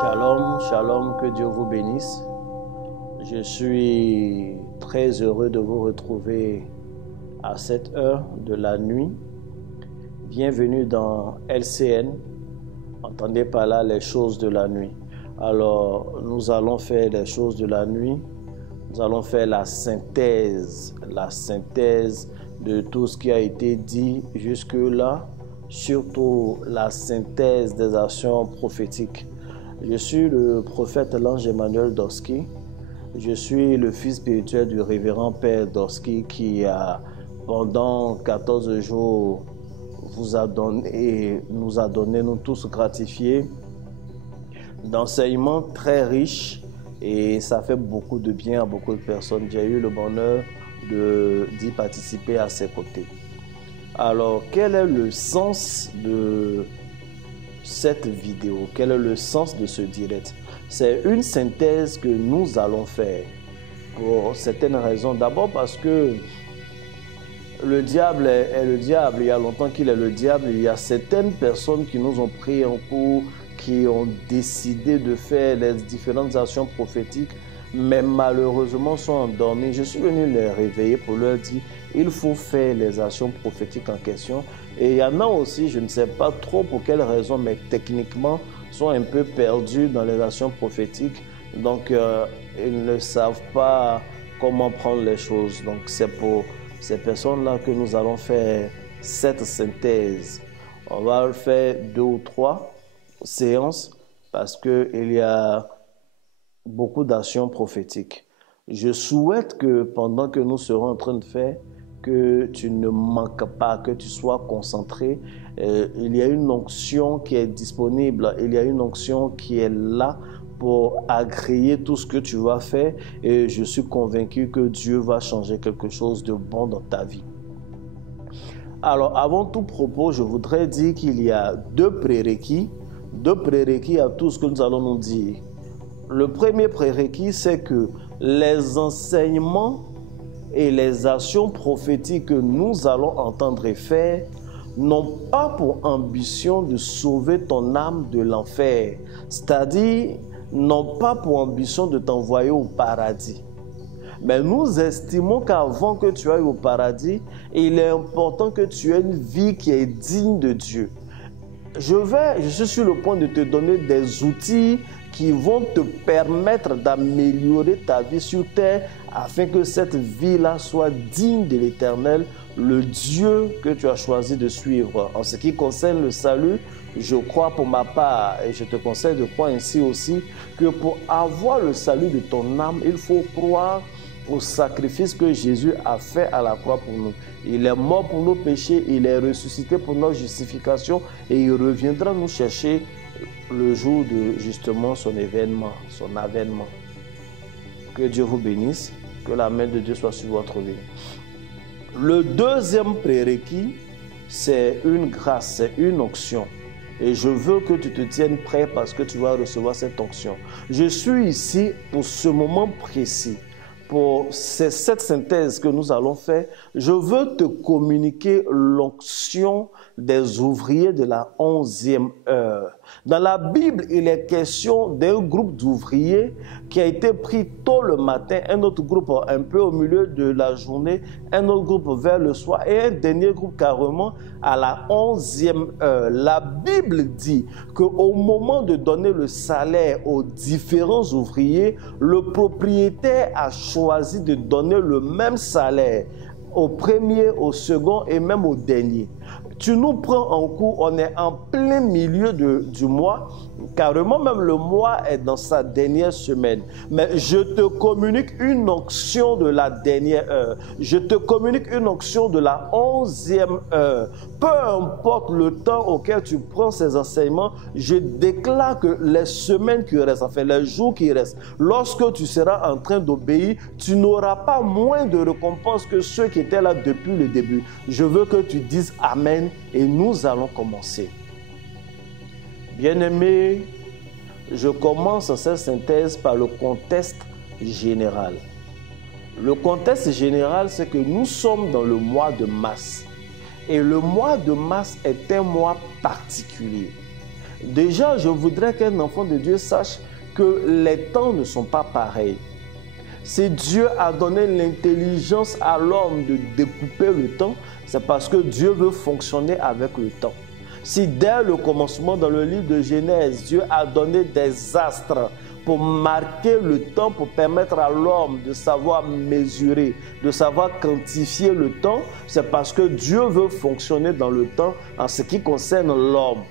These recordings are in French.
Shalom, shalom, que Dieu vous bénisse. Je suis très heureux de vous retrouver à cette heure de la nuit. Bienvenue dans LCN. Entendez par là les choses de la nuit. Alors, nous allons faire les choses de la nuit. Nous allons faire la synthèse de tout ce qui a été dit jusque-là, surtout la synthèse des actions prophétiques. Je suis le prophète l'ange Emmanuel Dorski. Je suis le fils spirituel du révérend Père Dorski qui a, pendant 14 jours, nous a donné, nous tous gratifiés, d'enseignements très riches et ça fait beaucoup de bien à beaucoup de personnes. J'ai eu le bonheur d'y participer à ses côtés. Alors, quel est le sens de cette vidéo? Quel est le sens de ce direct? C'est une synthèse que nous allons faire pour certaines raisons. D'abord parce que le diable est le diable. Il y a longtemps qu'il est le diable. Il y a certaines personnes qui nous ont pris en cours, qui ont décidé de faire les différentes actions prophétiques, mais malheureusement sont endormis. Je suis venu les réveiller pour leur dire il faut faire les actions prophétiques en question. Et il y en a aussi, je ne sais pas trop pour quelles raisons, mais techniquement sont un peu perdus dans les actions prophétiques. Donc ils ne savent pas comment prendre les choses. Donc c'est pour ces personnes-là que nous allons faire cette synthèse. On va faire 2 ou 3 séances parce qu'il y a beaucoup d'actions prophétiques. Je souhaite que pendant que nous serons en train de faire, que tu ne manques pas, que tu sois concentré. Il y a une onction qui est disponible, il y a une onction qui est là pour agréer tout ce que tu vas faire et je suis convaincu que Dieu va changer quelque chose de bon dans ta vie. Alors, avant tout propos, je voudrais dire qu'il y a 2 prérequis à tout ce que nous allons nous dire. Le premier prérequis, c'est que les enseignements et les actions prophétiques que nous allons entendre et faire n'ont pas pour ambition de sauver ton âme de l'enfer, c'est-à-dire n'ont pas pour ambition de t'envoyer au paradis. Mais nous estimons qu'avant que tu ailles au paradis, il est important que tu aies une vie qui est digne de Dieu. Je suis sur le point de te donner des outils qui vont te permettre d'améliorer ta vie sur terre afin que cette vie-là soit digne de l'Éternel, le Dieu que tu as choisi de suivre. En ce qui concerne le salut, je crois pour ma part, et je te conseille de croire ainsi aussi, que pour avoir le salut de ton âme, il faut croire au sacrifice que Jésus a fait à la croix pour nous. Il est mort pour nos péchés, il est ressuscité pour notre justification et il reviendra nous chercher le jour de justement son avènement. Que Dieu vous bénisse, que la main de Dieu soit sur votre vie. Le deuxième prérequis, c'est une grâce, c'est une onction. Et je veux que tu te tiennes prêt parce que tu vas recevoir cette onction. Je suis ici pour ce moment précis. Pour cette synthèse que nous allons faire, je veux te communiquer l'onction des ouvriers de la 11e heure. Dans la Bible, il est question d'un groupe d'ouvriers qui a été pris tôt le matin, un autre groupe un peu au milieu de la journée, un autre groupe vers le soir et un dernier groupe carrément à la 11e heure. La Bible dit qu'au moment de donner le salaire aux différents ouvriers, le propriétaire a choisi de donner le même salaire au premier, au second et même au dernier. Tu nous prends en cours, on est en plein milieu du mois, carrément même le mois est dans sa dernière semaine. Mais je te communique une onction de la dernière heure. Je te communique une onction de la 11e heure. Peu importe le temps auquel tu prends ces enseignements, je déclare que les semaines qui restent, enfin les jours qui restent, lorsque tu seras en train d'obéir, tu n'auras pas moins de récompense que ceux qui étaient là depuis le début. Je veux que tu dises Amen et nous allons commencer. Bien-aimés, je commence cette synthèse par le contexte général. Le contexte général, c'est que nous sommes dans le mois de mars. Et le mois de mars est un mois particulier. Déjà, je voudrais qu'un enfant de Dieu sache que les temps ne sont pas pareils. Si Dieu a donné l'intelligence à l'homme de découper le temps, c'est parce que Dieu veut fonctionner avec le temps. Si dès le commencement dans le livre de Genèse, Dieu a donné des astres pour marquer le temps, pour permettre à l'homme de savoir mesurer, de savoir quantifier le temps, c'est parce que Dieu veut fonctionner dans le temps en ce qui concerne l'homme.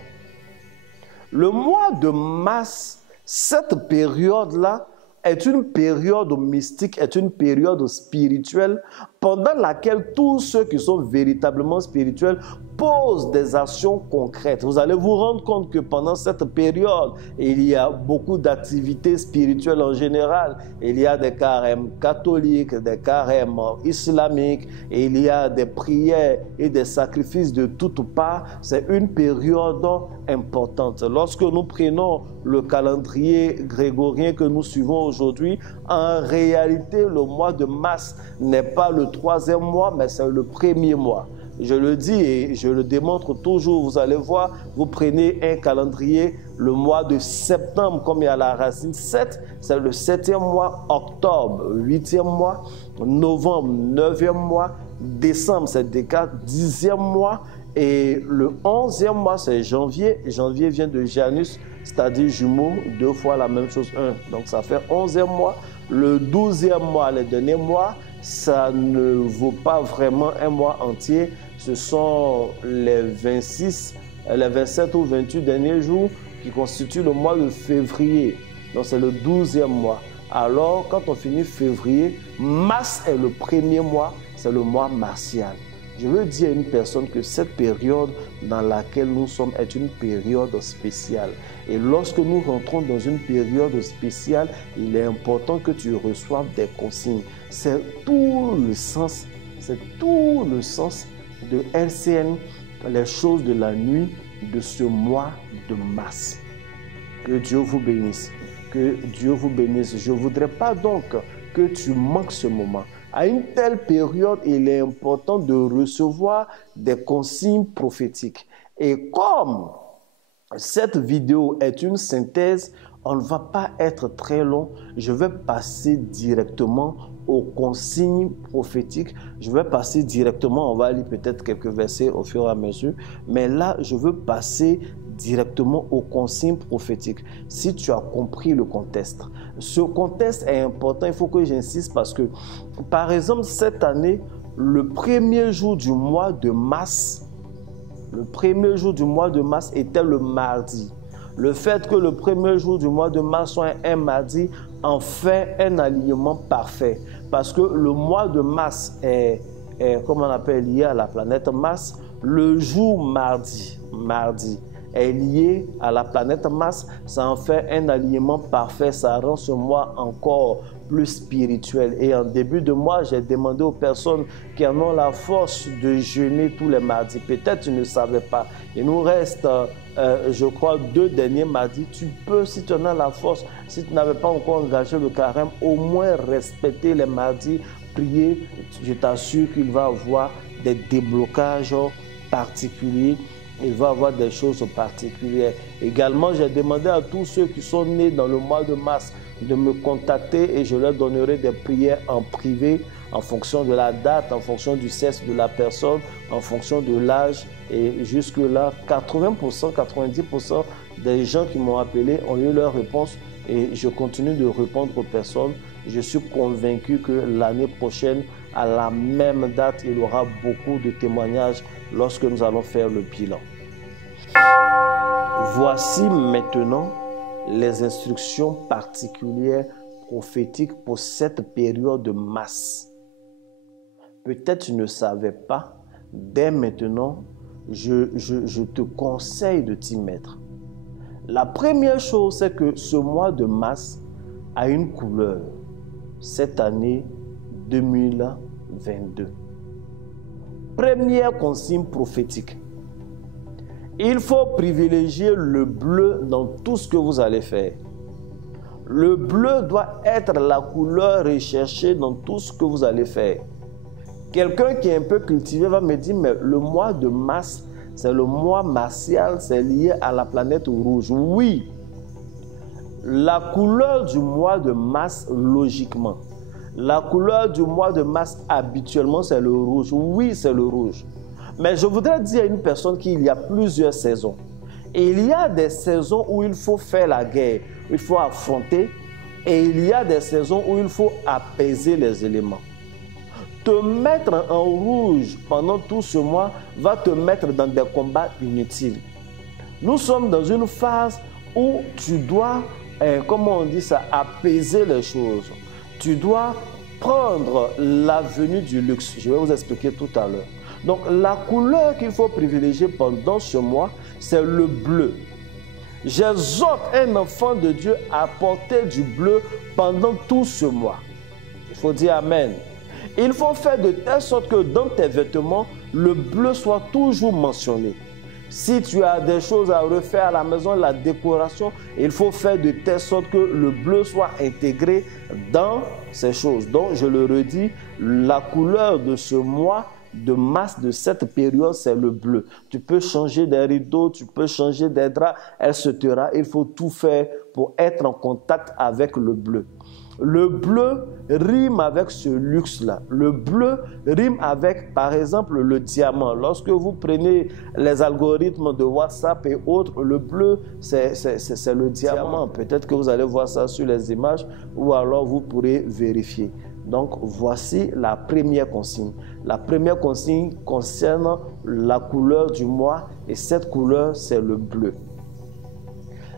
Le mois de mars, cette période-là, est une période mystique, est une période spirituelle pendant laquelle tous ceux qui sont véritablement spirituels posent des actions concrètes. Vous allez vous rendre compte que pendant cette période, il y a beaucoup d'activités spirituelles en général. Il y a des carêmes catholiques, des carêmes islamiques, et il y a des prières et des sacrifices de toutes parts. C'est une période importante. Lorsque nous prenons le calendrier grégorien que nous suivons aujourd'hui, en réalité, le mois de mars n'est pas le 3e mois, mais c'est le 1er mois. Je le dis et je le démontre toujours. Vous allez voir, vous prenez un calendrier, le mois de septembre, comme il y a la racine 7, c'est le 7e mois, octobre, 8e mois, novembre, 9e mois, décembre, c'est Décade, 10e mois, et le 11e mois, c'est janvier. Janvier vient de Janus, c'est-à-dire jumeau, 2 fois la même chose, 1. Donc ça fait 11e mois. Le 12e mois, le dernier mois, ça ne vaut pas vraiment un mois entier. Ce sont les 26, les 27 ou 28 derniers jours qui constituent le mois de février. Donc c'est le 12e mois. Alors, quand on finit février, mars est le 1er mois, c'est le mois martial. Je veux dire à une personne que cette période dans laquelle nous sommes est une période spéciale. Et lorsque nous rentrons dans une période spéciale, il est important que tu reçoives des consignes. C'est tout le sens de LCN, les choses de la nuit de ce mois de mars. Que Dieu vous bénisse. Que Dieu vous bénisse. Je ne voudrais pas donc que tu manques ce moment. À une telle période, il est important de recevoir des consignes prophétiques. Et comme cette vidéo est une synthèse, on ne va pas être très long. Je vais passer directement aux consignes prophétiques. Je vais passer directement, on va lire peut-être quelques versets au fur et à mesure. Mais là, je veux passer directement aux consignes prophétiques. Si tu as compris le contexte. Ce contexte est important, il faut que j'insiste parce que, par exemple, cette année, le premier jour du mois de mars, était le mardi. Le fait que le premier jour du mois de mars soit un mardi en fait un alignement parfait. Parce que le mois de mars est comme on appelle, lié à la planète Mars. Le jour mardi est lié à la planète Mars, ça en fait un alignement parfait, ça rend ce mois encore plus spirituel. Et en début de mois, j'ai demandé aux personnes qui en ont la force de jeûner tous les mardis. Peut-être tu ne savais pas. Il nous reste, je crois, 2 derniers mardis. Tu peux, si tu en as la force, si tu n'avais pas encore engagé le carême, au moins respecter les mardis, prier. Je t'assure qu'il va y avoir des déblocages particuliers. Il va y avoir des choses particulières. Également, j'ai demandé à tous ceux qui sont nés dans le mois de mars de me contacter et je leur donnerai des prières en privé en fonction de la date, en fonction du sexe de la personne, en fonction de l'âge. Et jusque-là, 80%, 90% des gens qui m'ont appelé ont eu leur réponse et je continue de répondre aux personnes. Je suis convaincu que l'année prochaine, à la même date, il y aura beaucoup de témoignages lorsque nous allons faire le bilan. Voici maintenant les instructions particulières prophétiques pour cette période de mars. Peut-être tu ne savais pas, dès maintenant, je te conseille de t'y mettre. La première chose, c'est que ce mois de mars a une couleur. Cette année 2022. Première consigne prophétique. Il faut privilégier le bleu dans tout ce que vous allez faire. Le bleu doit être la couleur recherchée dans tout ce que vous allez faire. Quelqu'un qui est un peu cultivé va me dire, mais le mois de mars, c'est le mois martial, c'est lié à la planète rouge. Oui, la couleur du mois de mars, logiquement. La couleur du mois de mars, habituellement, c'est le rouge. Oui, c'est le rouge. Mais je voudrais dire à une personne qu'il y a plusieurs saisons. Et il y a des saisons où il faut faire la guerre, où il faut affronter. Et il y a des saisons où il faut apaiser les éléments. Te mettre en rouge pendant tout ce mois va te mettre dans des combats inutiles. Nous sommes dans une phase où tu dois, comment on dit ça, apaiser les choses. Tu dois prendre la venue du luxe. Je vais vous expliquer tout à l'heure. Donc, la couleur qu'il faut privilégier pendant ce mois, c'est le bleu. J'exhorte un enfant de Dieu à porter du bleu pendant tout ce mois. Il faut dire Amen. Il faut faire de telle sorte que dans tes vêtements, le bleu soit toujours mentionné. Si tu as des choses à refaire à la maison, la décoration, il faut faire de telle sorte que le bleu soit intégré dans ces choses. Donc, je le redis, la couleur de ce mois de mars, de cette période, c'est le bleu. Tu peux changer des rideaux, tu peux changer des draps, etc. Il faut tout faire pour être en contact avec le bleu. Le bleu rime avec ce luxe-là. Le bleu rime avec, par exemple, le diamant. Lorsque vous prenez les algorithmes de WhatsApp et autres, le bleu, c'est le diamant. Peut-être que vous allez voir ça sur les images ou alors vous pourrez vérifier. Donc, voici la première consigne. La première consigne concerne la couleur du mois et cette couleur, c'est le bleu.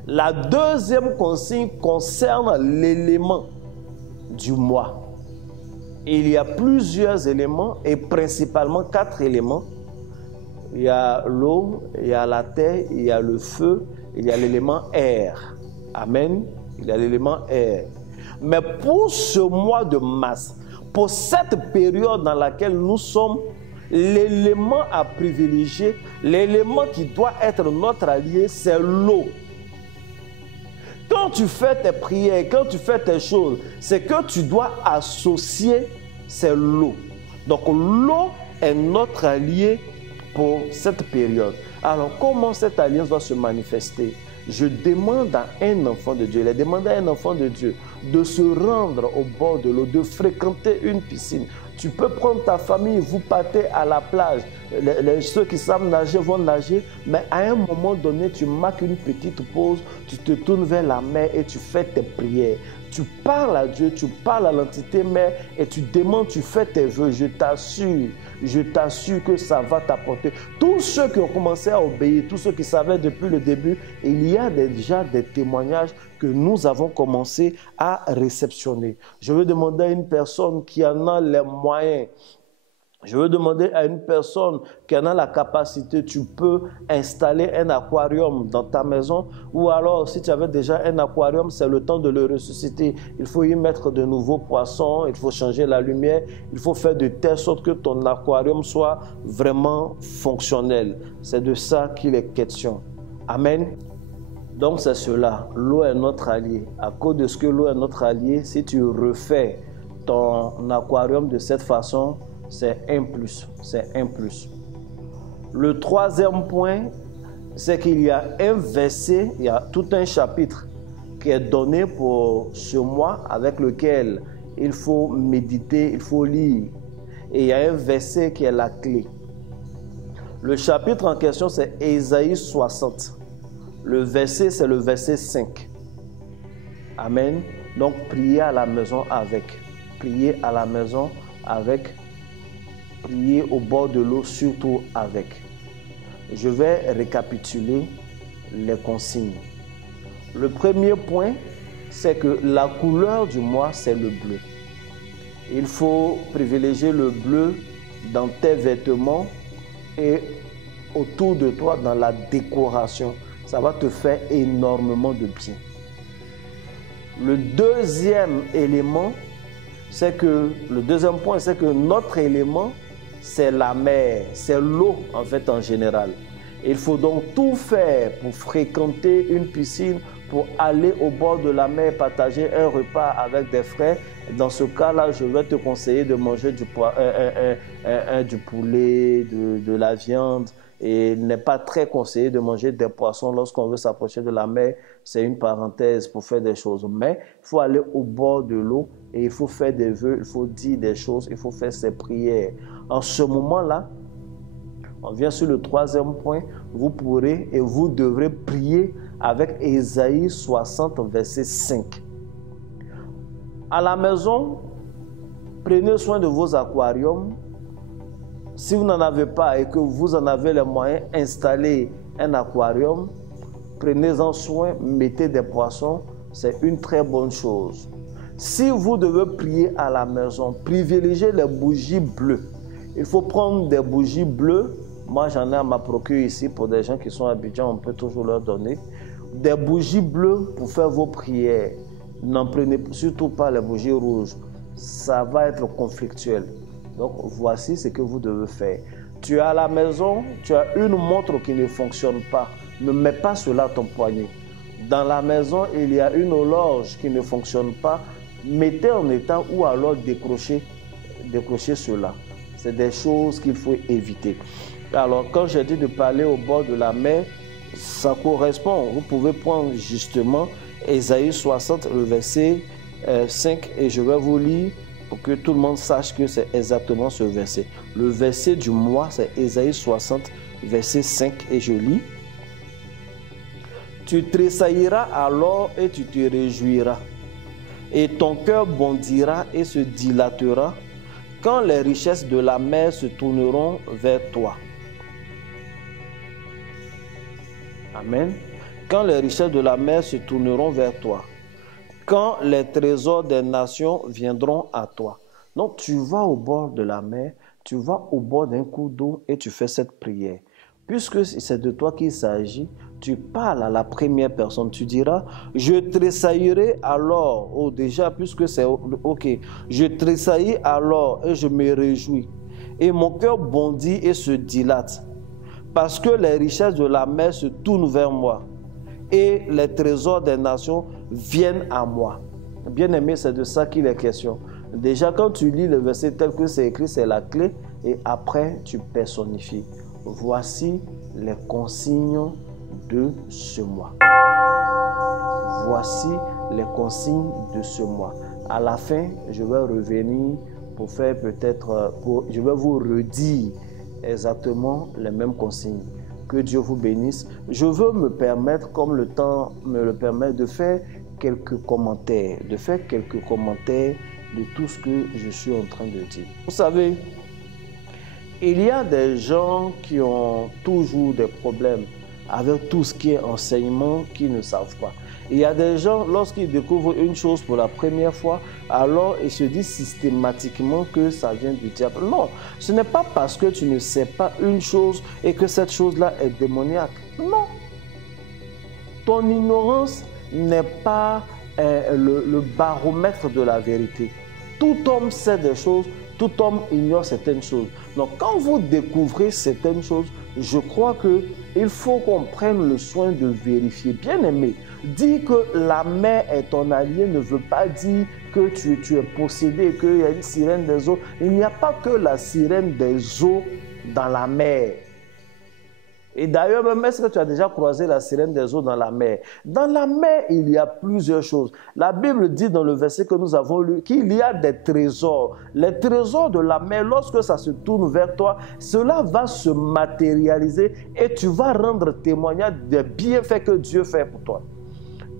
La deuxième consigne concerne l'élément du mois. Il y a plusieurs éléments et principalement 4 éléments. Il y a l'eau, il y a la terre, il y a le feu, il y a l'élément air. Amen. Il y a l'élément air. Mais pour ce mois de mars, pour cette période dans laquelle nous sommes, l'élément à privilégier, l'élément qui doit être notre allié, c'est l'eau. Quand tu fais tes prières, quand tu fais tes choses, c'est que tu dois associer, c'est l'eau. Donc l'eau est notre allié pour cette période. Alors comment cette alliance va se manifester? Je demande à un enfant de Dieu, il est demandé à un enfant de Dieu de se rendre au bord de l'eau, de fréquenter une piscine. Tu peux prendre ta famille, vous partez à la plage. Ceux qui savent nager vont nager, mais à un moment donné, tu marques une petite pause, tu te tournes vers la mer et tu fais tes prières. Tu parles à Dieu, tu parles à l'entité mère et tu demandes, tu fais tes vœux. Je t'assure que ça va t'apporter. Tous ceux qui ont commencé à obéir, tous ceux qui savaient depuis le début, il y a déjà des témoignages que nous avons commencé à réceptionner. Je veux demander à une personne qui en a les moyens, je veux demander à une personne qui en a la capacité, tu peux installer un aquarium dans ta maison ou alors si tu avais déjà un aquarium, c'est le temps de le ressusciter. Il faut y mettre de nouveaux poissons, il faut changer la lumière, il faut faire de telle sorte que ton aquarium soit vraiment fonctionnel. C'est de ça qu'il est question. Amen. Donc c'est cela, l'eau est notre allié. À cause de ce que l'eau est notre allié, si tu refais ton aquarium de cette façon, c'est un plus, c'est un plus. Le troisième point, c'est qu'il y a un verset, il y a tout un chapitre qui est donné pour ce mois avec lequel il faut méditer, il faut lire. Et il y a un verset qui est la clé. Le chapitre en question, c'est Ésaïe 60. Le verset, c'est le verset 5. Amen. Donc, priez à la maison avec. Priez à la maison avec. Priez au bord de l'eau, surtout avec. Je vais récapituler les consignes. Le premier point, c'est que la couleur du mois, c'est le bleu. Il faut privilégier le bleu dans tes vêtements et autour de toi dans la décoration. Ça va te faire énormément de bien. Le deuxième élément, le deuxième point, c'est que notre élément, c'est la mer, c'est l'eau en fait en général. Il faut donc tout faire pour fréquenter une piscine, pour aller au bord de la mer, partager un repas avec des frères dans ce cas-là, je vais te conseiller de manger du poulet, de la viande. Et il n'est pas très conseillé de manger des poissons lorsqu'on veut s'approcher de la mer. C'est une parenthèse pour faire des choses. Mais il faut aller au bord de l'eau et il faut faire des vœux, il faut dire des choses, il faut faire ses prières. En ce moment-là, on vient sur le troisième point, vous pourrez et vous devrez prier avec Ésaïe 60, verset 5. À la maison, prenez soin de vos aquariums. Si vous n'en avez pas et que vous en avez les moyens, installez un aquarium, prenez-en soin, mettez des poissons, c'est une très bonne chose. Si vous devez prier à la maison, privilégiez les bougies bleues. Il faut prendre des bougies bleues. Moi, j'en ai à ma procure ici pour des gens qui sont à Abidjan, on peut toujours leur donner. Des bougies bleues pour faire vos prières. N'en prenez surtout pas les bougies rouges. Ça va être conflictuel. Donc, voici ce que vous devez faire. Tu es à la maison, tu as une montre qui ne fonctionne pas. Ne mets pas cela à ton poignet. Dans la maison, il y a une horloge qui ne fonctionne pas. Mettez en état ou alors décrochez cela. C'est des choses qu'il faut éviter. Alors, quand j'ai dit de parler au bord de la mer, ça correspond. Vous pouvez prendre justement Ésaïe 60, le verset 5, et je vais vous lire pour que tout le monde sache que c'est exactement ce verset. Le verset du mois, c'est Ésaïe 60, verset 5, et je lis. Tu tressailliras alors et tu te réjouiras, et ton cœur bondira et se dilatera quand les richesses de la mer se tourneront vers toi. Amen. Quand les richesses de la mer se tourneront vers toi. Quand les trésors des nations viendront à toi. Donc tu vas au bord de la mer, tu vas au bord d'un cours d'eau et tu fais cette prière. Puisque c'est de toi qu'il s'agit, tu parles à la première personne. Tu diras, je tressaillerai alors. Oh déjà, puisque c'est ok. Je tressaillis alors et je me réjouis. Et mon cœur bondit et se dilate. Parce que les richesses de la mer se tournent vers moi. Et les trésors des nations viennent à moi. Bien-aimé, c'est de ça qu'il est question. Déjà, quand tu lis le verset tel que c'est écrit, c'est la clé. Et après, tu personnifies. Voici les consignes de ce mois. Voici les consignes de ce mois. À la fin, je vais revenir pour faire peut-être, je vais vous redire exactement les mêmes consignes. Que Dieu vous bénisse. Je veux me permettre, comme le temps me le permet, de faire quelques commentaires, de tout ce que je suis en train de dire. Vous savez, il y a des gens qui ont toujours des problèmes avec tout ce qui est enseignement qu'ils ne savent pas. Il y a des gens, lorsqu'ils découvrent une chose pour la première fois, alors ils se disent systématiquement que ça vient du diable. Non, ce n'est pas parce que tu ne sais pas une chose et que cette chose-là est démoniaque. Non. Ton ignorance n'est pas le baromètre de la vérité. Tout homme sait des choses, tout homme ignore certaines choses. Donc quand vous découvrez certaines choses, je crois qu'il faut qu'on prenne le soin de vérifier. Bien aimé, dire que la mer est ton allié ne veut pas dire que tu es possédé, qu'il y a une sirène des eaux. Il n'y a pas que la sirène des eaux dans la mer. Et d'ailleurs, même est-ce que tu as déjà croisé la sirène des eaux dans la mer? Dans la mer, il y a plusieurs choses. La Bible dit dans le verset que nous avons lu qu'il y a des trésors. Les trésors de la mer, lorsque ça se tourne vers toi, cela va se matérialiser et tu vas rendre témoignage des bienfaits que Dieu fait pour toi.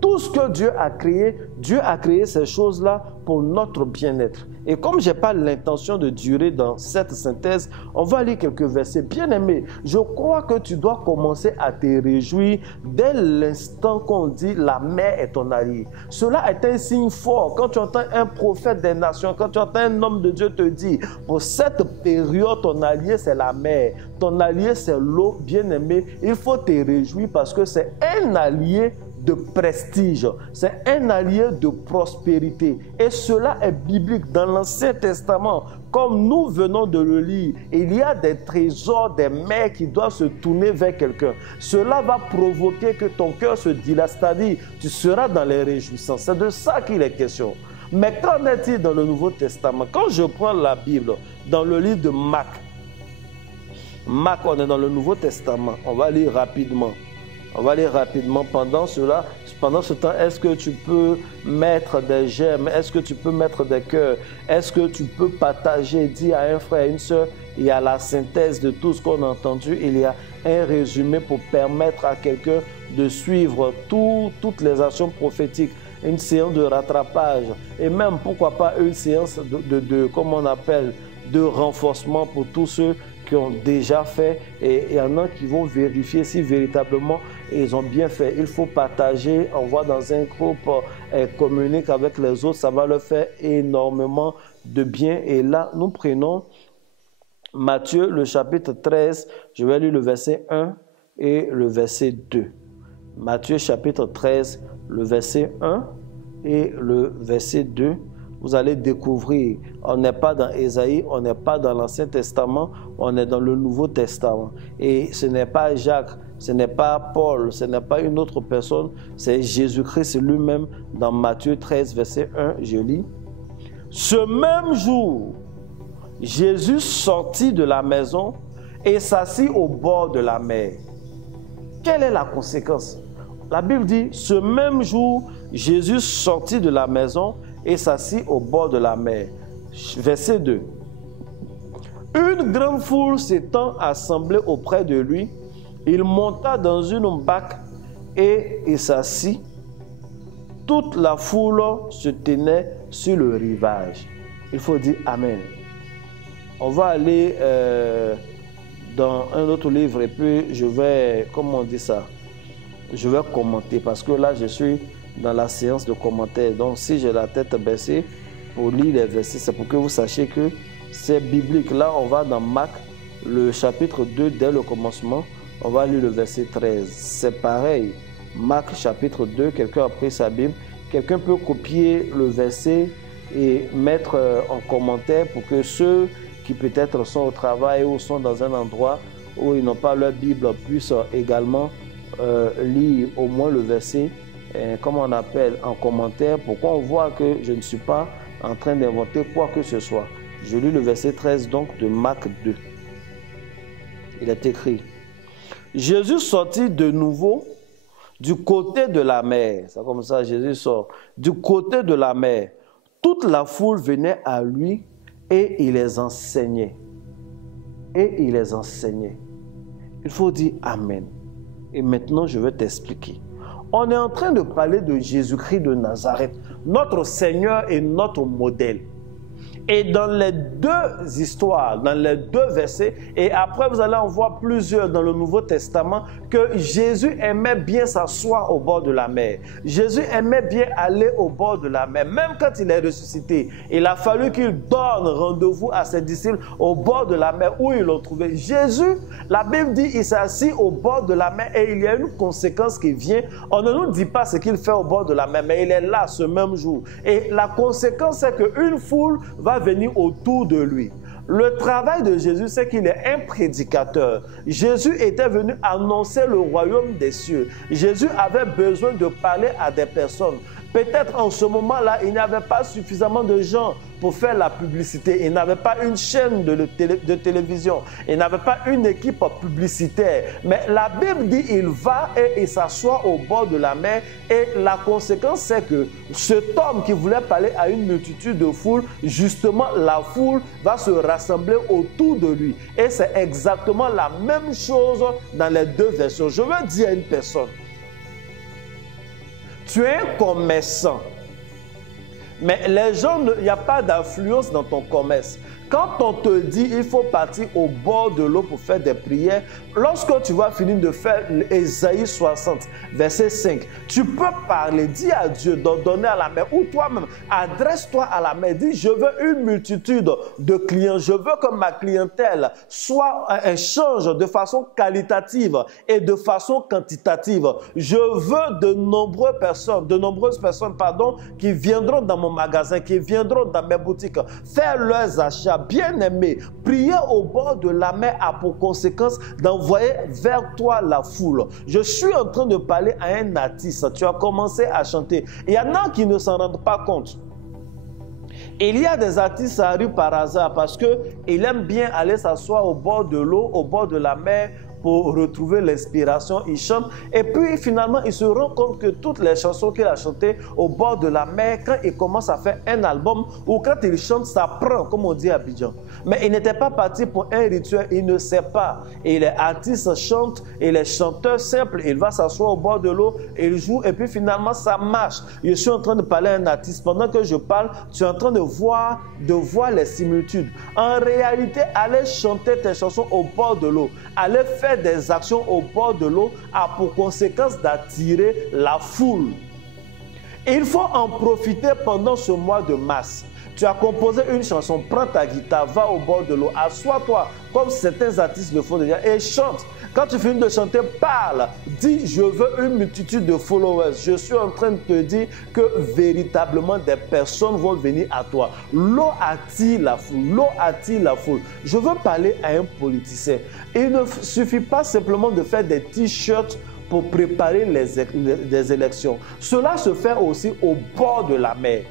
Tout ce que Dieu a créé ces choses-là pour notre bien-être. Et comme je n'ai pas l'intention de durer dans cette synthèse, on va lire quelques versets. Bien-aimé, je crois que tu dois commencer à te réjouir dès l'instant qu'on dit la mer est ton allié. Cela est un signe fort. Quand tu entends un prophète des nations, quand tu entends un homme de Dieu te dire, pour cette période, ton allié c'est la mer, ton allié c'est l'eau, bien-aimé, il faut te réjouir parce que c'est un allié de prestige, c'est un allié de prospérité. Et cela est biblique dans l'Ancien Testament. Comme nous venons de le lire, il y a des trésors, des mers qui doivent se tourner vers quelqu'un. Cela va provoquer que ton cœur se dilate, c'est-à-dire tu seras dans les réjouissances. C'est de ça qu'il est question. Mais qu'en est-il dans le Nouveau Testament? Quand je prends la Bible, dans le livre de Marc, on est dans le Nouveau Testament, on va lire rapidement. On va lire rapidement. Pendant ce temps, est-ce que tu peux mettre des j'aime? Est-ce que tu peux mettre des cœurs? Est-ce que tu peux partager, dire à un frère et une soeur, il y a la synthèse de tout ce qu'on a entendu, il y a un résumé pour permettre à quelqu'un de suivre toutes les actions prophétiques, une séance de rattrapage et même, pourquoi pas, une séance comme on appelle, de renforcement pour tous ceux qui ont déjà fait, et il y en a qui vont vérifier si véritablement ils ont bien fait. Il faut partager, on va dans un groupe, communique avec les autres, ça va leur faire énormément de bien. Et là, nous prenons Matthieu, le chapitre 13, je vais lire le verset 1 et le verset 2. Matthieu, chapitre 13, le verset 1 et le verset 2. Vous allez découvrir, on n'est pas dans Ésaïe, on n'est pas dans l'Ancien Testament, on est dans le Nouveau Testament. Et ce n'est pas Jacques, ce n'est pas Paul, ce n'est pas une autre personne, c'est Jésus-Christ lui-même dans Matthieu 13, verset 1, je lis. Ce même jour, Jésus sortit de la maison et s'assit au bord de la mer. Quelle est la conséquence? La Bible dit, ce même jour, Jésus sortit de la maison et s'assit au bord de la mer. Verset 2. Une grande foule s'étant assemblée auprès de lui, il monta dans une barque et il s'assit. Toute la foule se tenait sur le rivage. Il faut dire Amen. On va aller dans un autre livre et puis je vais, comment on dit ça? Je vais commenter parce que là je suis dans la séance de commentaires. Donc si j'ai la tête baissée pour lire les versets, c'est pour que vous sachiez que c'est biblique. Là on va dans Marc, le chapitre 2, dès le commencement, on va lire le verset 13. C'est pareil, Marc chapitre 2, quelqu'un a pris sa Bible, quelqu'un peut copier le verset et mettre en commentaire pour que ceux qui peut-être sont au travail ou sont dans un endroit où ils n'ont pas leur Bible puissent également lire au moins le verset, comme on appelle, en commentaire, pour qu'on voit que je ne suis pas en train d'inventer quoi que ce soit. Je lis le verset 13 donc de Marc 2. Il est écrit: Jésus sortit de nouveau du côté de la mer. C'est comme ça, Jésus sort du côté de la mer. Toute la foule venait à lui et il les enseignait. Et il les enseignait. Il faut dire Amen. Et maintenant, je vais t'expliquer. On est en train de parler de Jésus-Christ de Nazareth, notre Seigneur et notre modèle. Et dans les deux histoires, dans les deux versets, et après vous allez en voir plusieurs dans le Nouveau Testament, que Jésus aimait bien s'asseoir au bord de la mer. Jésus aimait bien aller au bord de la mer. Même quand il est ressuscité, il a fallu qu'il donne rendez-vous à ses disciples au bord de la mer où ils l'ont trouvé. Jésus, la Bible dit, il s'est assis au bord de la mer et il y a une conséquence qui vient. On ne nous dit pas ce qu'il fait au bord de la mer, mais il est là ce même jour. Et la conséquence, c'est qu'une foule va venir autour de lui. Le travail de Jésus, c'est qu'il est un prédicateur. Jésus était venu annoncer le royaume des cieux. Jésus avait besoin de parler à des personnes. Peut-être en ce moment-là, il n'y avait pas suffisamment de gens pour faire la publicité. Il n'avait pas une chaîne de télévision. Il n'avait pas une équipe publicitaire. Mais la Bible dit, il va et il s'assoit au bord de la mer. Et la conséquence, c'est que cet homme qui voulait parler à une multitude de foule, justement, la foule va se rassembler autour de lui. Et c'est exactement la même chose dans les deux versions. Je veux dire à une personne, tu es un commerçant, mais les gens, il n'y a pas d'influence dans ton commerce. Quand on te dit il faut partir au bord de l'eau pour faire des prières, lorsque tu vas finir de faire Ésaïe 60, verset 5, tu peux parler, dis à Dieu d'ordonner à la mer, ou toi-même, adresse-toi à la mer, dis je veux une multitude de clients, je veux que ma clientèle soit un change de façon qualitative et de façon quantitative. Je veux de nombreuses personnes qui viendront dans mon magasin, qui viendront dans mes boutiques, faire leurs achats. Bien-aimé, prier au bord de la mer a pour conséquence d'envoyer vers toi la foule. Je suis en train de parler à un artiste. Tu as commencé à chanter. Il y en a qui ne s'en rendent pas compte. Il y a des artistes qui arrivent par hasard parce qu'ils aiment bien aller s'asseoir au bord de l'eau, au bord de la mer, pour retrouver l'inspiration, il chante. Et puis finalement, il se rend compte que toutes les chansons qu'il a chantées au bord de la mer, quand il commence à faire un album ou quand il chante, ça prend, comme on dit à Abidjan. Mais il n'était pas parti pour un rituel, il ne sait pas. Et les artistes chantent et les chanteurs simples, il va s'asseoir au bord de l'eau, il joue et puis finalement ça marche. Je suis en train de parler à un artiste. Pendant que je parle, tu es en train de voir les similitudes. En réalité, aller chanter tes chansons au bord de l'eau, aller faire des actions au bord de l'eau a pour conséquence d'attirer la foule. Et il faut en profiter pendant ce mois de mars. Tu as composé une chanson, prends ta guitare, va au bord de l'eau, assois-toi, comme certains artistes le font déjà, et chante. Quand tu finis de chanter, parle, dis, je veux une multitude de followers. Je suis en train de te dire que véritablement des personnes vont venir à toi. L'eau attire la foule, l'eau attire la foule. Je veux parler à un politicien. Il ne suffit pas simplement de faire des t-shirts pour préparer les élections. Cela se fait aussi au bord de la mer.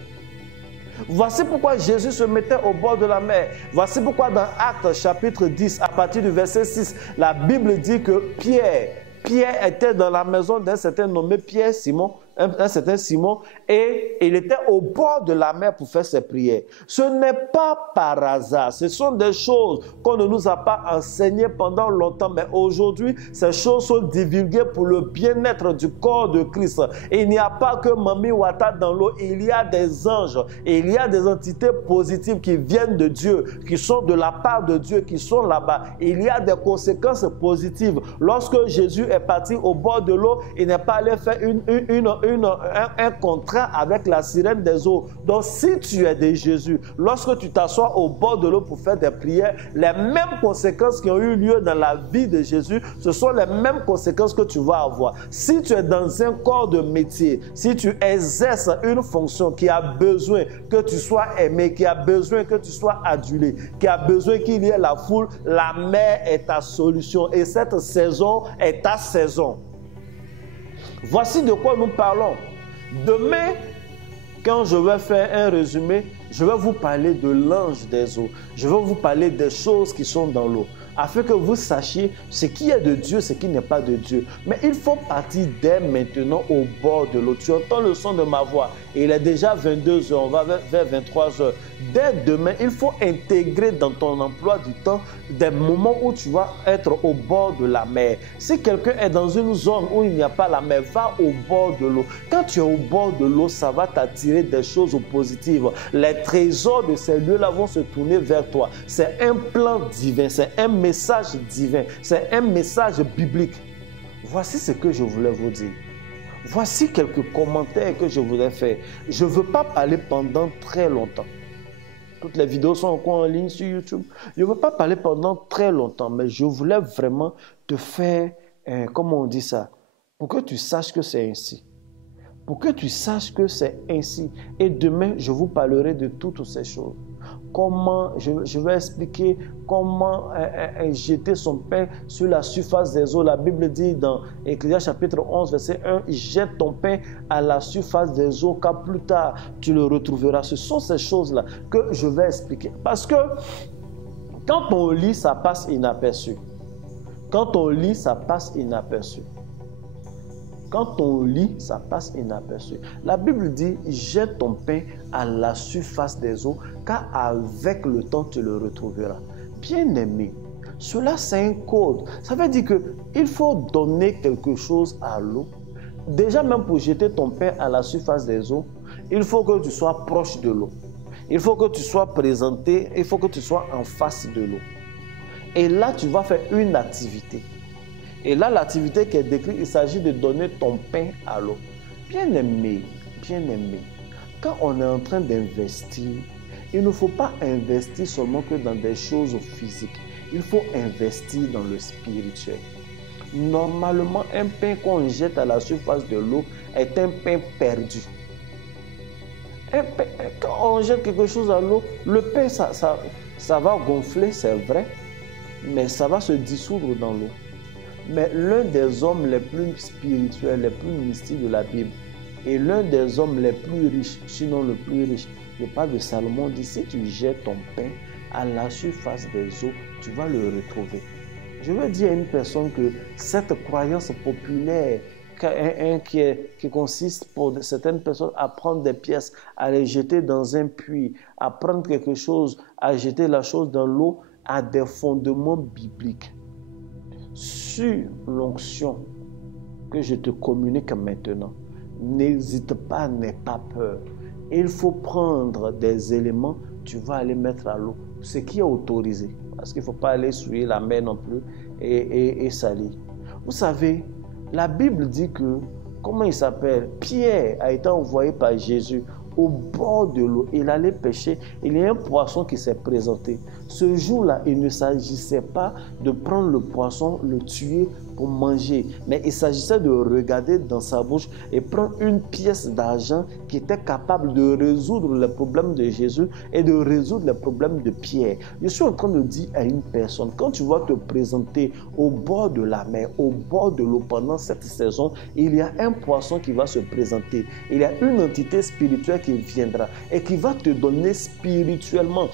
Voici pourquoi Jésus se mettait au bord de la mer. Voici pourquoi dans Actes chapitre 10, à partir du verset 6, la Bible dit que Pierre était dans la maison d'un certain nommé Pierre Simon, un certain Simon, et il était au bord de la mer pour faire ses prières. Ce n'est pas par hasard, ce sont des choses qu'on ne nous a pas enseignées pendant longtemps, mais aujourd'hui, ces choses sont divulguées pour le bien-être du corps de Christ. Et il n'y a pas que Mami Wata dans l'eau, il y a des anges, et il y a des entités positives qui viennent de Dieu, qui sont de la part de Dieu, qui sont là-bas. Il y a des conséquences positives. Lorsque Jésus est parti au bord de l'eau, il n'est pas allé faire un contrat avec la sirène des eaux. Donc si tu es de Jésus, lorsque tu t'assois au bord de l'eau pour faire des prières, les mêmes conséquences qui ont eu lieu dans la vie de Jésus, ce sont les mêmes conséquences que tu vas avoir. Si tu es dans un corps de métier, si tu exerces une fonction qui a besoin que tu sois aimé, qui a besoin que tu sois adulé, qui a besoin qu'il y ait la foule, la mer est ta solution et cette saison est ta saison. Voici de quoi nous parlons. Demain, quand je vais faire un résumé, je vais vous parler de l'ange des eaux. Je vais vous parler des choses qui sont dans l'eau, afin que vous sachiez ce qui est de Dieu, ce qui n'est pas de Dieu. Mais il faut partir dès maintenant au bord de l'eau. Tu entends le son de ma voix. Et il est déjà 22 h, on va vers 23 h. Dès demain, il faut intégrer dans ton emploi du temps des moments où tu vas être au bord de la mer. Si quelqu'un est dans une zone où il n'y a pas la mer, va au bord de l'eau. Quand tu es au bord de l'eau, ça va t'attirer des choses positives. Les trésors de ces lieux-là vont se tourner vers toi. C'est un plan divin, c'est un message divin, c'est un message biblique. Voici ce que je voulais vous dire. Voici quelques commentaires que je voudrais faire. Je ne veux pas parler pendant très longtemps. Toutes les vidéos sont encore en ligne sur YouTube. Je ne veux pas parler pendant très longtemps, mais je voulais vraiment te faire, comment on dit ça, pour que tu saches que c'est ainsi. Pour que tu saches que c'est ainsi. Et demain, je vous parlerai de toutes ces choses. Comment, je vais expliquer comment jeter son pain sur la surface des eaux. La Bible dit dans Ecclésiaste chapitre 11, verset 1, jette ton pain à la surface des eaux, car plus tard tu le retrouveras. Ce sont ces choses-là que je vais expliquer. Parce que quand on lit, ça passe inaperçu. Quand on lit, ça passe inaperçu. Quand on lit, ça passe inaperçu. La Bible dit, jette ton pain à la surface des eaux, car avec le temps, tu le retrouveras. Bien-aimé, cela c'est un code. Ça veut dire qu'il faut donner quelque chose à l'eau. Déjà même pour jeter ton pain à la surface des eaux, il faut que tu sois proche de l'eau. Il faut que tu sois présenté, il faut que tu sois en face de l'eau. Et là, tu vas faire une activité. Et là, l'activité qui est décrite, il s'agit de donner ton pain à l'eau. Bien-aimé, quand on est en train d'investir, il ne faut pas investir seulement que dans des choses physiques. Il faut investir dans le spirituel. Normalement, un pain qu'on jette à la surface de l'eau est un pain perdu. Quand on jette quelque chose à l'eau, le pain, ça va gonfler, c'est vrai, mais ça va se dissoudre dans l'eau. Mais l'un des hommes les plus spirituels, les plus mystiques de la Bible, Et l'un des hommes les plus riches, sinon le plus riche, je parle de Salomon, dit, si tu jettes ton pain à la surface des eaux, tu vas le retrouver. Je veux dire à une personne que cette croyance populaire qui consiste pour certaines personnes à prendre des pièces, à les jeter dans un puits, à prendre quelque chose, à jeter la chose dans l'eau, a des fondements bibliques. Sur l'onction que je te communique maintenant, n'hésite pas, n'aie pas peur. Il faut prendre des éléments, tu vas aller mettre à l'eau, ce qui est autorisé. Parce qu'il ne faut pas aller souiller la mer non plus et salir. Vous savez, la Bible dit que, comment il s'appelle? Pierre a été envoyé par Jésus au bord de l'eau. Il allait pêcher. Il y a un poisson qui s'est présenté. Ce jour-là, il ne s'agissait pas de prendre le poisson, le tuer pour manger, mais il s'agissait de regarder dans sa bouche et prendre une pièce d'argent qui était capable de résoudre les problèmes de Jésus et de résoudre les problèmes de Pierre. Je suis en train de dire à une personne, quand tu vas te présenter au bord de la mer, au bord de l'eau pendant cette saison, il y a un poisson qui va se présenter. Il y a une entité spirituelle qui viendra et qui va te donner spirituellement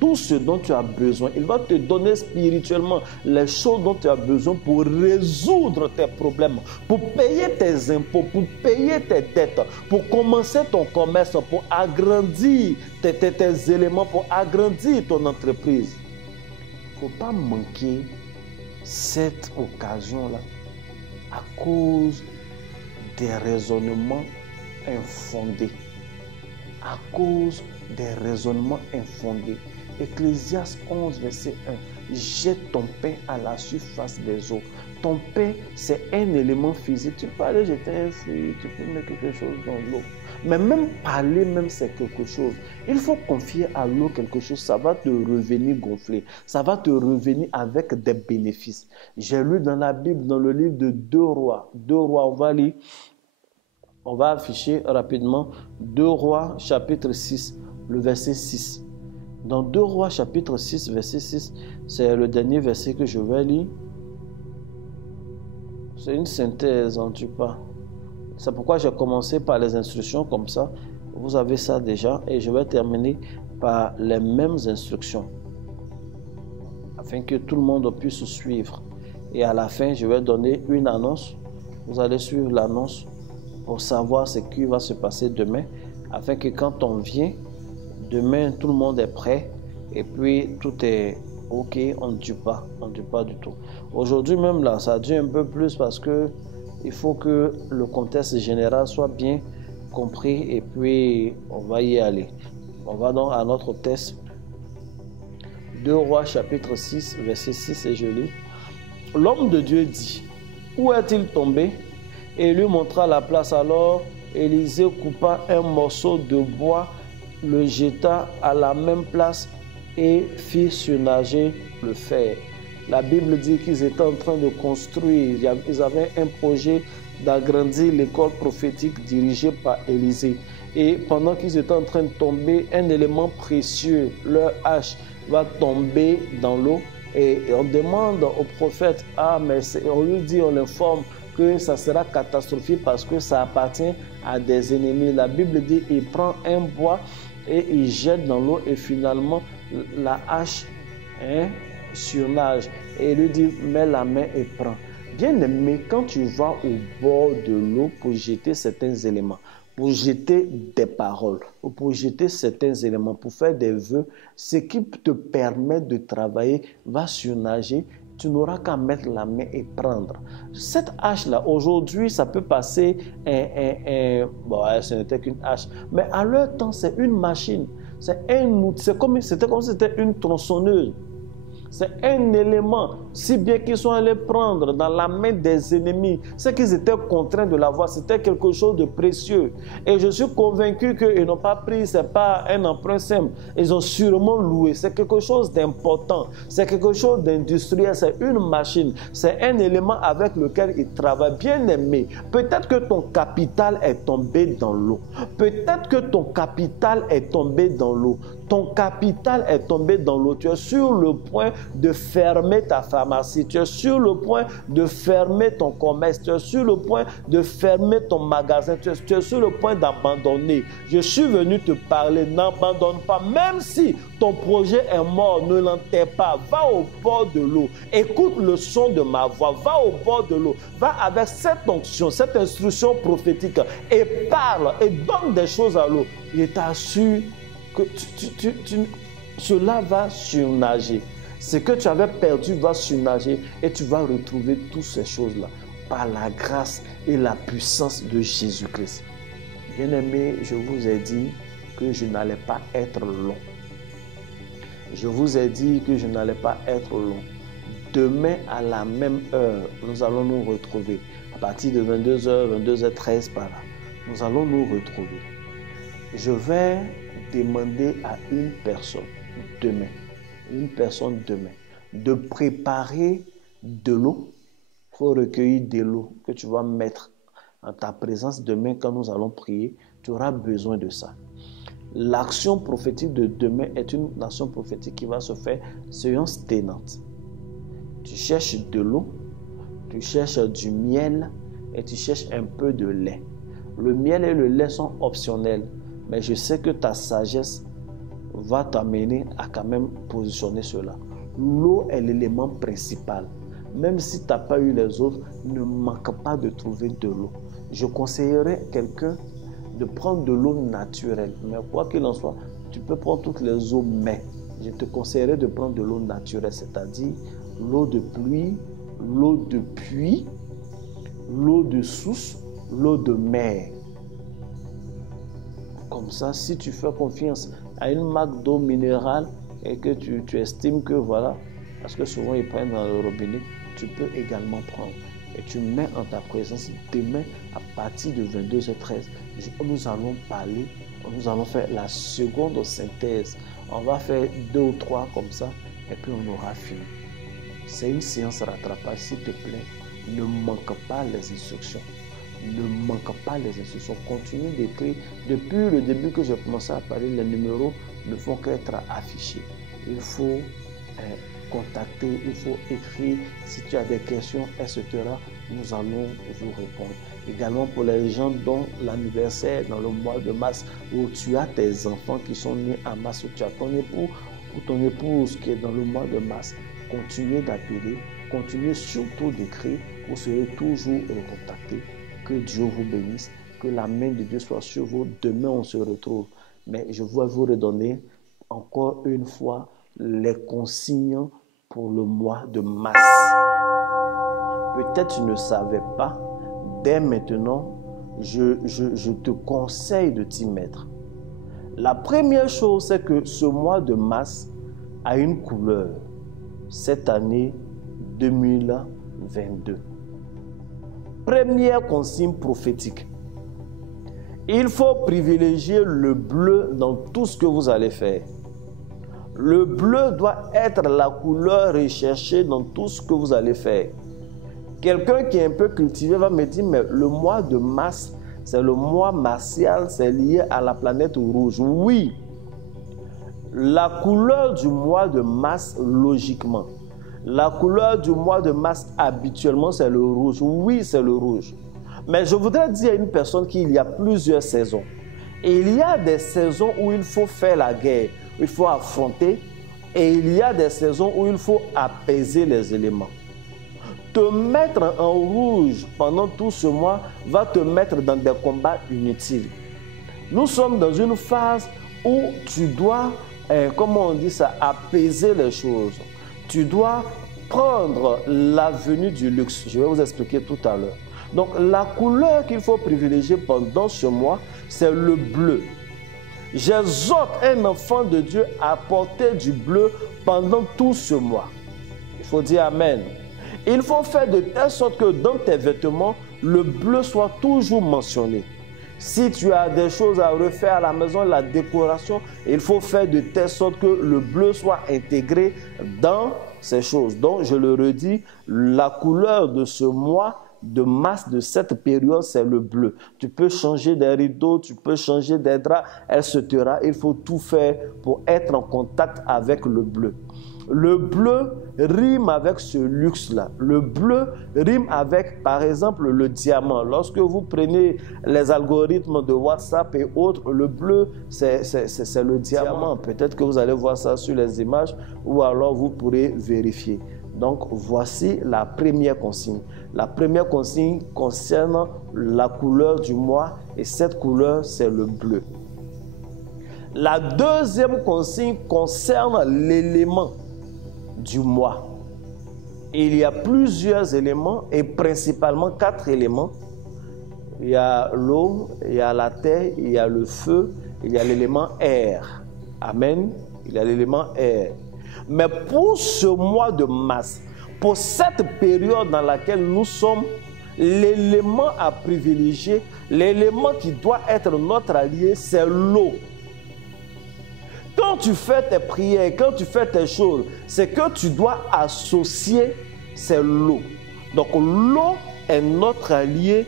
tout ce dont tu as besoin. Il va te donner spirituellement les choses dont tu as besoin pour résoudre tes problèmes, pour payer tes impôts, pour payer tes dettes, pour commencer ton commerce, pour agrandir tes éléments, pour agrandir ton entreprise. Il ne faut pas manquer cette occasion-là à cause des raisonnements infondés. À cause des raisonnements infondés. Ecclésiaste 11, verset 1. Jette ton pain à la surface des eaux. Ton pain, c'est un élément physique. Tu peux aller jeter un fruit, tu peux mettre quelque chose dans l'eau. Mais même parler, même c'est quelque chose. Il faut confier à l'eau quelque chose. Ça va te revenir gonfler. Ça va te revenir avec des bénéfices. J'ai lu dans la Bible, dans le livre de 2 Rois. 2 Rois, on va lire. On va afficher rapidement 2 Rois chapitre 6, le verset 6. Dans 2 Rois chapitre 6, verset 6, c'est le dernier verset que je vais lire. C'est une synthèse, en tout cas. C'est pourquoi j'ai commencé par les instructions comme ça. Vous avez ça déjà et je vais terminer par les mêmes instructions afin que tout le monde puisse suivre. Et à la fin, je vais donner une annonce. Vous allez suivre l'annonce pour savoir ce qui va se passer demain, afin que quand on vient, demain, tout le monde est prêt, et puis tout est OK, on ne tue pas du tout. Aujourd'hui même là, ça dure un peu plus parce que il faut que le contexte général soit bien compris, et puis on va y aller. On va donc à notre texte, 2 Rois chapitre 6, verset 6, et je lis. L'homme de Dieu dit, où est-il tombé? Et lui montra la place. Alors Élisée coupa un morceau de bois, le jeta à la même place et fit surnager le fer. La Bible dit qu'ils étaient en train de construire, ils avaient un projet d'agrandir l'école prophétique dirigée par Élisée. Et pendant qu'ils étaient en train de tomber, un élément précieux, leur hache, va tomber dans l'eau. Et on demande au prophète, mais on lui dit, on l'informe que ça sera catastrophique parce que ça appartient à des ennemis. La Bible dit, il prend un bois et il jette dans l'eau et finalement la hache surnage. Et il lui dit, mets la main et prends. Bien aimé, quand tu vas au bord de l'eau pour jeter certains éléments, pour jeter des paroles, ou pour jeter certains éléments, pour faire des vœux, ce qui te permet de travailler va surnager. Tu n'auras qu'à mettre la main et prendre. Cette hache-là, aujourd'hui, ça peut passer bon, ce n'était qu'une hache. Mais à leur temps, c'est une machine. C'est un outil. C'était comme si c'était une tronçonneuse. C'est un élément, si bien qu'ils sont allés prendre dans la main des ennemis, ce qu'ils étaient contraints de l'avoir, c'était quelque chose de précieux. Et je suis convaincu qu'ils n'ont pas pris, ce n'est pas un emprunt simple. Ils ont sûrement loué. C'est quelque chose d'important. C'est quelque chose d'industriel. C'est une machine. C'est un élément avec lequel ils travaillent. Bien aimé, peut-être que ton capital est tombé dans l'eau. Peut-être que ton capital est tombé dans l'eau. Ton capital est tombé dans l'eau. Tu es sur le point de fermer ta pharmacie. Tu es sur le point de fermer ton commerce. Tu es sur le point de fermer ton magasin. Tu es sur le point d'abandonner. Je suis venu te parler. N'abandonne pas. Même si ton projet est mort, ne l'enterre pas. Va au bord de l'eau. Écoute le son de ma voix. Va au bord de l'eau. Va avec cette onction, cette instruction prophétique et parle et donne des choses à l'eau. Je t'assure que cela va surnager. Ce que tu avais perdu va surnager et tu vas retrouver toutes ces choses-là par la grâce et la puissance de Jésus-Christ. Bien-aimés, je vous ai dit que je n'allais pas être long. Je vous ai dit que je n'allais pas être long. Demain, à la même heure, nous allons nous retrouver. À partir de 22h, 22h13 par là, nous allons nous retrouver. Je vais demander à une personne demain, de préparer de l'eau. Il faut recueillir de l'eau que tu vas mettre en ta présence demain quand nous allons prier. Tu auras besoin de ça. L'action prophétique de demain est une action prophétique qui va se faire séance tenante. Tu cherches de l'eau, tu cherches du miel et tu cherches un peu de lait. Le miel et le lait sont optionnels, mais je sais que ta sagesse va t'amener à quand même positionner cela. L'eau est l'élément principal. Même si tu n'as pas eu les autres, ne manque pas de trouver de l'eau. Je conseillerais quelqu'un de prendre de l'eau naturelle. Mais quoi qu'il en soit, tu peux prendre toutes les eaux, mais je te conseillerais de prendre de l'eau naturelle, c'est-à-dire l'eau de pluie, l'eau de puits, l'eau de source, l'eau de mer. Comme ça, si tu fais confiance à une marque d'eau minérale et que tu estimes que voilà, parce que souvent ils prennent dans le robinet, tu peux également prendre. Et tu mets en ta présence demain à partir de 22h13. Nous allons parler, nous allons faire la seconde synthèse. On va faire 2 ou 3 comme ça et puis on aura fini. C'est une séance rattrapage, s'il te plaît. Ne manque pas les instructions. Ne manque pas les instructions. Continue d'écrire. Depuis le début que j'ai commencé à parler, les numéros ne font qu'être affichés. Il faut contacter, il faut écrire. Si tu as des questions, etc., nous allons vous répondre. Également pour les gens dont l'anniversaire dans le mois de mars, où tu as tes enfants qui sont nés en mars, où tu as ton époux ou ton épouse qui est dans le mois de mars, continuez d'appeler, continuez surtout d'écrire, vous serez toujours contactés. Que Dieu vous bénisse, que la main de Dieu soit sur vous. Demain, on se retrouve. Mais je vais vous redonner encore une fois les consignes pour le mois de mars. Peut-être tu ne savais pas. Dès maintenant, je te conseille de t'y mettre. La première chose, c'est que ce mois de mars a une couleur. Cette année 2022. Première consigne prophétique. Il faut privilégier le bleu dans tout ce que vous allez faire. Le bleu doit être la couleur recherchée dans tout ce que vous allez faire. Quelqu'un qui est un peu cultivé va me dire, mais le mois de mars, c'est le mois martial, c'est lié à la planète rouge. Oui, la couleur du mois de mars, logiquement, la couleur du mois de mars, habituellement, c'est le rouge. Oui, c'est le rouge. Mais je voudrais dire à une personne qu'il y a plusieurs saisons. Et il y a des saisons où il faut faire la guerre, où il faut affronter. Et il y a des saisons où il faut apaiser les éléments. Te mettre en rouge pendant tout ce mois va te mettre dans des combats inutiles. Nous sommes dans une phase où tu dois, comment on dit ça, apaiser les choses. Tu dois prendre l'avenue du luxe. Je vais vous expliquer tout à l'heure. Donc, la couleur qu'il faut privilégier pendant ce mois, c'est le bleu. J'exhorte un enfant de Dieu à porter du bleu pendant tout ce mois. Il faut dire Amen. Il faut faire de telle sorte que dans tes vêtements, le bleu soit toujours mentionné. Si tu as des choses à refaire à la maison, la décoration, il faut faire de telle sorte que le bleu soit intégré dans ces choses. Donc, je le redis, la couleur de ce mois, de masse de cette période, c'est le bleu. Tu peux changer des rideaux, tu peux changer des draps, etc. Il faut tout faire pour être en contact avec le bleu. Le bleu rime avec ce luxe-là. Le bleu rime avec, par exemple, le diamant. Lorsque vous prenez les algorithmes de WhatsApp et autres, le bleu, c'est le diamant. Peut-être que vous allez voir ça sur les images ou alors vous pourrez vérifier. Donc, voici la première consigne. La première consigne concerne la couleur du mois et cette couleur, c'est le bleu. La deuxième consigne concerne l'élément du mois. Il y a plusieurs éléments et principalement 4 éléments. Il y a l'eau, il y a la terre, il y a le feu, il y a l'élément air. Amen. Il y a l'élément air. Mais pour ce mois de mars, pour cette période dans laquelle nous sommes, l'élément à privilégier, l'élément qui doit être notre allié, c'est l'eau. Quand tu fais tes prières, quand tu fais tes choses, c'est que tu dois associer, c'est l'eau. Donc l'eau est notre allié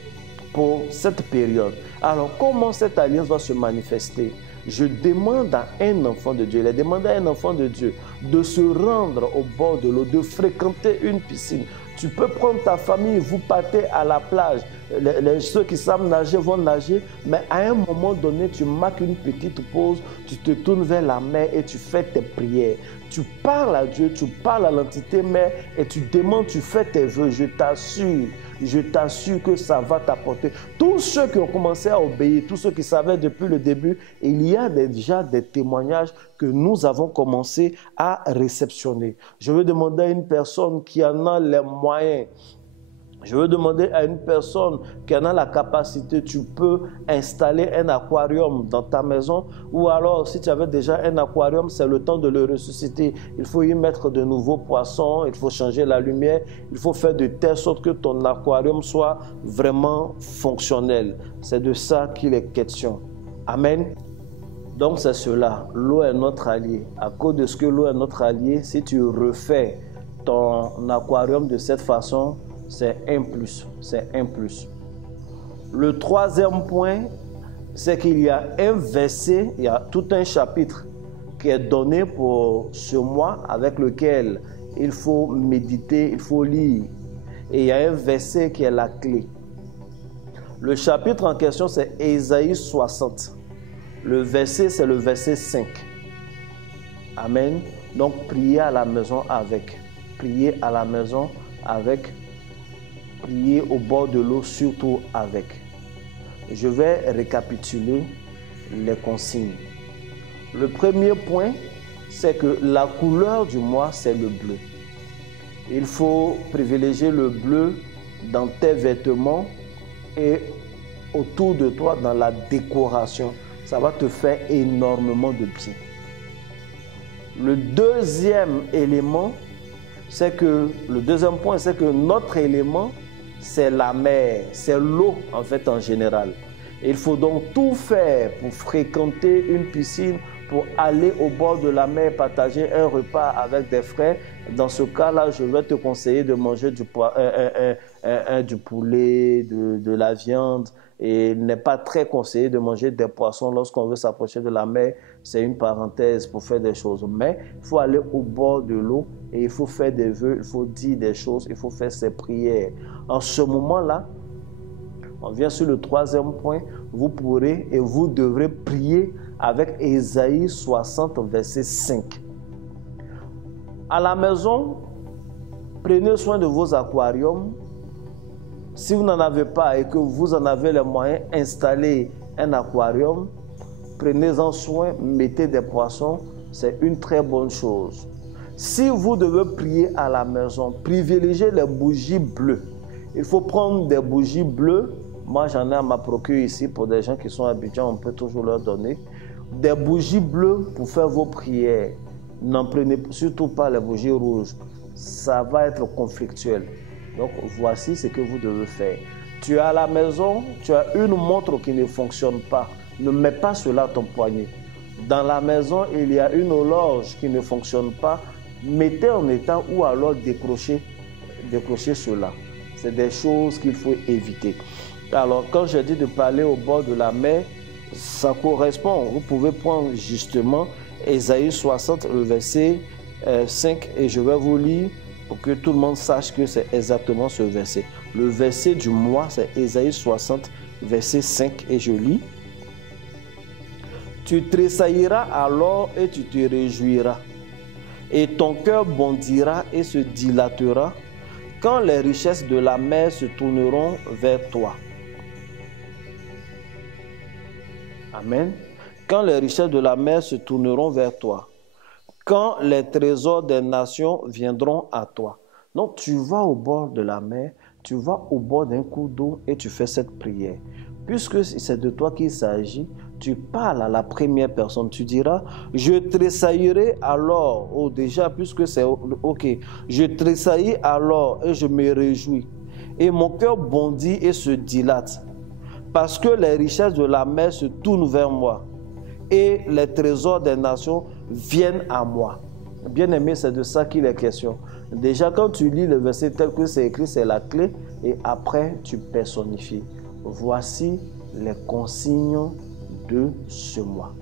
pour cette période. Alors comment cette alliance va se manifester? Je demande à un enfant de Dieu, il a demandé à un enfant de Dieu de se rendre au bord de l'eau, de fréquenter une piscine. Tu peux prendre ta famille, vous partez à la plage. Ceux qui savent nager vont nager, mais à un moment donné, tu marques une petite pause, tu te tournes vers la mer et tu fais tes prières. Tu parles à Dieu, tu parles à l'entité mère et tu demandes, tu fais tes vœux. Je t'assure que ça va t'apporter. Tous ceux qui ont commencé à obéir, tous ceux qui savaient depuis le début, il y a déjà des témoignages que nous avons commencé à réceptionner. Je veux demander à une personne qui en a les moyens, je veux demander à une personne qui en a la capacité, tu peux installer un aquarium dans ta maison ou alors si tu avais déjà un aquarium, c'est le temps de le ressusciter. Il faut y mettre de nouveaux poissons, il faut changer la lumière, il faut faire de telle sorte que ton aquarium soit vraiment fonctionnel. C'est de ça qu'il est question. Amen. Donc c'est cela, l'eau est notre allié. À cause de ce que l'eau est notre allié, si tu refais ton aquarium de cette façon, c'est un plus, c'est un plus. Le troisième point, c'est qu'il y a un verset, il y a tout un chapitre qui est donné pour ce mois avec lequel il faut méditer, il faut lire. Et il y a un verset qui est la clé. Le chapitre en question, c'est Ésaïe 60. Le verset, c'est le verset 5. Amen. Donc, priez à la maison avec. Priez à la maison avec. Priez au bord de l'eau, surtout avec. Je vais récapituler les consignes. Le premier point, c'est que la couleur du mois, c'est le bleu. Il faut privilégier le bleu dans tes vêtements et autour de toi dans la décoration. Ça va te faire énormément de bien. Le deuxième élément, le deuxième point, c'est que notre élément, c'est la mer, c'est l'eau en fait en général. Il faut donc tout faire pour fréquenter une piscine, pour aller au bord de la mer, partager un repas avec des frères. Dans ce cas-là, je vais te conseiller de manger du poulet, de la viande. Et il n'est pas très conseillé de manger des poissons lorsqu'on veut s'approcher de la mer. C'est une parenthèse pour faire des choses. Mais il faut aller au bord de l'eau et il faut faire des vœux, il faut dire des choses, il faut faire ses prières. En ce moment-là, on vient sur le troisième point, vous pourrez et vous devrez prier avec Ésaïe 60, verset 5. À la maison, prenez soin de vos aquariums. Si vous n'en avez pas et que vous en avez les moyens, installez un aquarium, prenez-en soin, mettez des poissons, c'est une très bonne chose. Si vous devez prier à la maison, privilégiez les bougies bleues. Il faut prendre des bougies bleues. Moi, j'en ai à ma procure ici pour des gens qui sont à Abidjan, on peut toujours leur donner. Des bougies bleues pour faire vos prières. N'en prenez surtout pas les bougies rouges. Ça va être conflictuel. Donc, voici ce que vous devez faire. Tu es à la maison, tu as une montre qui ne fonctionne pas. Ne mets pas cela à ton poignet. Dans la maison, il y a une horloge qui ne fonctionne pas. Mettez en état ou alors décrochez cela. c'est des choses qu'il faut éviter. Alors, quand je dis de parler au bord de la mer, ça correspond. Vous pouvez prendre justement Ésaïe 60, le verset 5, et je vais vous lire pour que tout le monde sache que c'est exactement ce verset. Le verset du mois, c'est Ésaïe 60, verset 5, et je lis. Tu tressailliras alors et tu te réjouiras, et ton cœur bondira et se dilatera quand les richesses de la mer se tourneront vers toi. Amen. Quand les richesses de la mer se tourneront vers toi, quand les trésors des nations viendront à toi. Donc tu vas au bord de la mer, tu vas au bord d'un cours d'eau et tu fais cette prière. Puisque c'est de toi qu'il s'agit, tu parles à la première personne. Tu diras, je tressaillerai alors, déjà puisque c'est ok, je tressaillis alors et je me réjouis. Et mon cœur bondit et se dilate. Parce que les richesses de la mer se tournent vers moi et les trésors des nations viennent à moi. Bien aimé, c'est de ça qu'il est question. Déjà, quand tu lis le verset tel que c'est écrit, c'est la clé et après, tu personnifies. Voici les consignes de ce mois.